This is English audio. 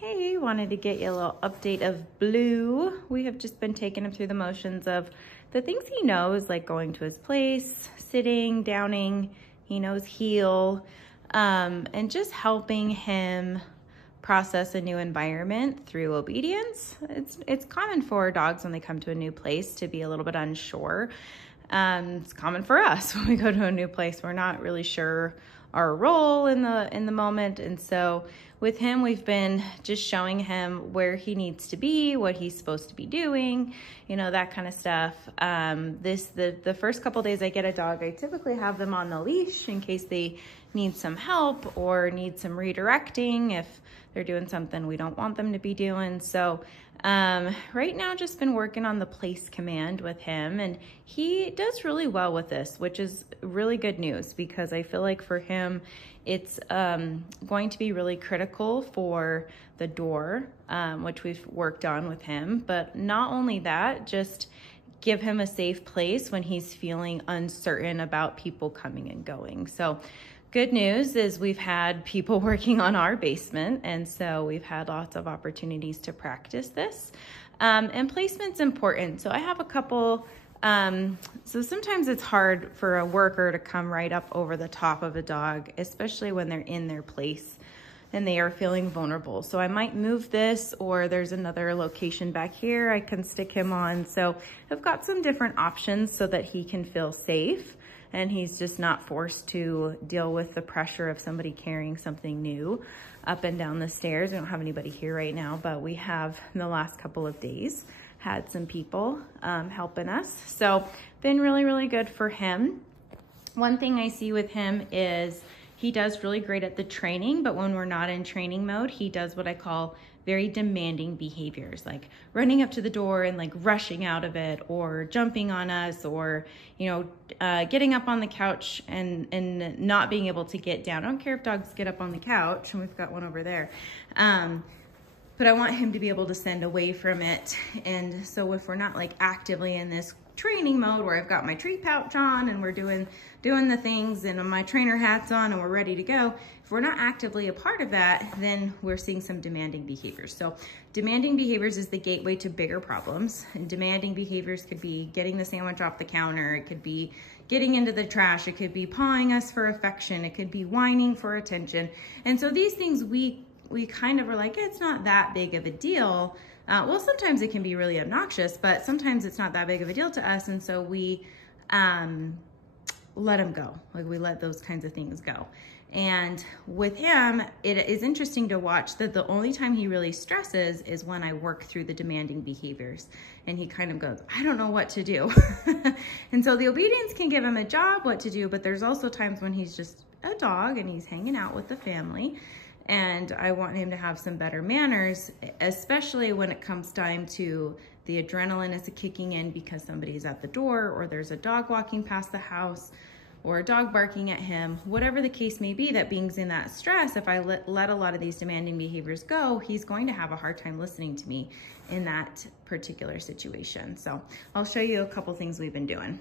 Hey, wanted to get you a little update of Blue. We have just been taking him through the motions of the things he knows, like going to his place, sitting, downing, he knows heel, and just helping him process a new environment through obedience. It's common for dogs when they come to a new place to be a little bit unsure. It's common for us when we go to a new place. We're not really sure our role in the moment, and so with him, we've been just showing him where he needs to be, what he's supposed to be doing, you know, that kind of stuff. The first couple days I get a dog, I typically have them on the leash in case they need some help or need some redirecting if they're doing something we don't want them to be doing. So right now, just been working on the place command with him, and he does really well with this, which is really good news because I feel like for him, it's going to be really critical for the door, which we've worked on with him. But not only that, just give him a safe place when he's feeling uncertain about people coming and going. So good news is we've had people working on our basement, and so we've had lots of opportunities to practice this. And placement's important. So I have a couple, so sometimes it's hard for a worker to come right up over the top of a dog, especially when they're in their place and they are feeling vulnerable. So I might move this, or there's another location back here I can stick him on. So I've got some different options so that he can feel safe and he's just not forced to deal with the pressure of somebody carrying something new up and down the stairs. We don't have anybody here right now, but we have in the last couple of days had some people helping us. So been really, really good for him. One thing I see with him is he does really great at the training, but when we're not in training mode, he does what I call very demanding behaviors, like running up to the door and like rushing out of it, or jumping on us, or, you know, getting up on the couch and not being able to get down. I don't care if dogs get up on the couch, and we've got one over there. But I want him to be able to send away from it. And so if we're not like actively in this training mode where I've got my treat pouch on and we're doing the things and my trainer hat's on and we're ready to go, if we're not actively a part of that, then we're seeing some demanding behaviors. So demanding behaviors is the gateway to bigger problems. And demanding behaviors could be getting the sandwich off the counter. It could be getting into the trash. It could be pawing us for affection. It could be whining for attention. And so these things we kind of are like, it's not that big of a deal. Well, sometimes it can be really obnoxious, but sometimes it's not that big of a deal to us. And so we let him go. Like we let those kinds of things go. And with him, it is interesting to watch that the only time he really stresses is when I work through the demanding behaviors. And he kind of goes, I don't know what to do. And so the obedience can give him a job what to do, but there's also times when he's just a dog and he's hanging out with the family. And I want him to have some better manners, especially when it comes time to the adrenaline is kicking in because somebody's at the door, or there's a dog walking past the house, or a dog barking at him. Whatever the case may be that brings in that stress, if I let a lot of these demanding behaviors go, he's going to have a hard time listening to me in that particular situation. So I'll show you a couple things we've been doing.